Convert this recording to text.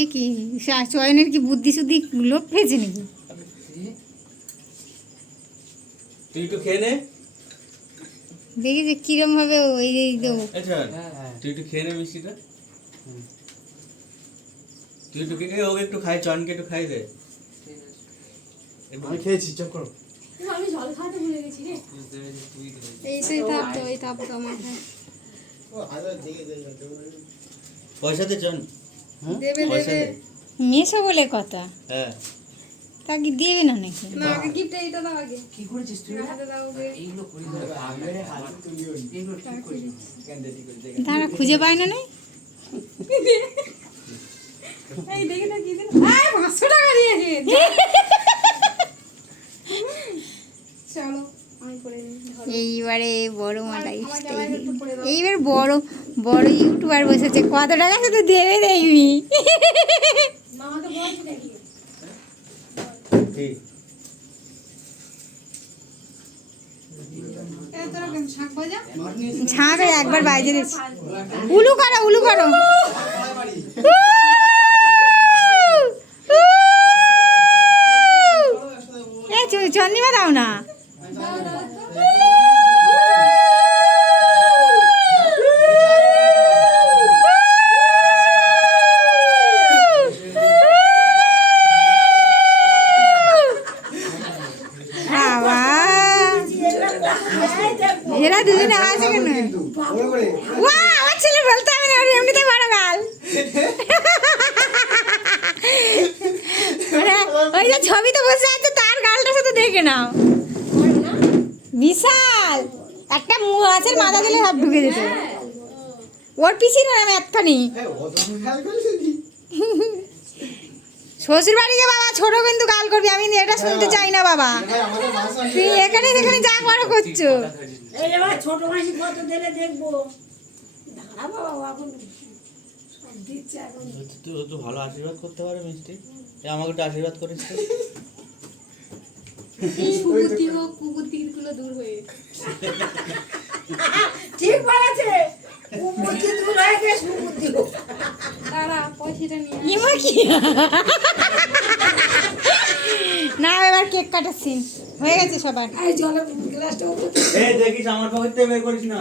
এ কি চয়নের কি বুদ্ধি শুদ্ধি লোপ পেয়েছে নাকি? তুই একটু খেয়ে নে। দেখি যে কিরম ভাবে ওই এই দেবো তুই একটু খেয়ে নে মিষ্টিটা। তুই একটু খেয়ে ওকে একটু খাই চনকে একটু খাই দে। আমি খেয়েছি চপ করো। আমি জল খাওয়াতে ভুলে গেছি রে। এইটাই তাপ তো এই তাপ তো মাথায় পয়সা দে চন দেবে পয়সা দে। মেশো বলে কথা। হ্যাঁ। তা কি দেবে না নাকি? না আগে গিফট এইটা দাও আগে। কি করেছিস তুই? হাতে দাও আগে এইগুলো করি না। এইগুলো ঠিক করেছিস তারা খুঁজে পায় না নাই? এই দেখে না কি দিন আয় 500 টাকা দিয়েছে। চলো করে। এইবারে বড় মালাই। এইবার বড় বড় ইউটিউবার বসেছে কত টাকা শুধু দেবে দেখবি। ঝাঁকে একবার বাইরে দিচ্ছি উলু করো উলু করো। চন্দিমা দাও না। এরা দুজনে আছে কেন? ওয়া আমার ছেলে বলতে হবে না এমনিতে বড় গাল। ওই যে ছবিতে বসে আছে তার গালটা শুধু দেখে নাও। বিশাল। একটা মাছের মাথা দিলে সব ঢুকে যেত। ওর পিছিয়ে আমি এতখানি শ্বশুর বাড়ি গিয়ে বাবা ছোট কিন্তু গাল করবি আমি এটা শুনতে চাই না বাবা। তুই এখানে সেখানে যা করো করছ। ছোট মাসি কত দিলে দেখব। এখন এখন। তো ভালো আশীর্বাদ করতে পারে মিষ্টি। আমাকে একটু আশীর্বাদ করিস তো। সুবুদ্ধি হোক কুবুদ্ধিগুলো দূর হয়ে ঠিক বলেছে। দূর হয়ে গেছে সুবুদ্ধি না এবার কেক কাটার সিন হয়ে গেছে সবার। জলের গ্লাসটা দেখিস আমার পকেট থেকে বের করিস না।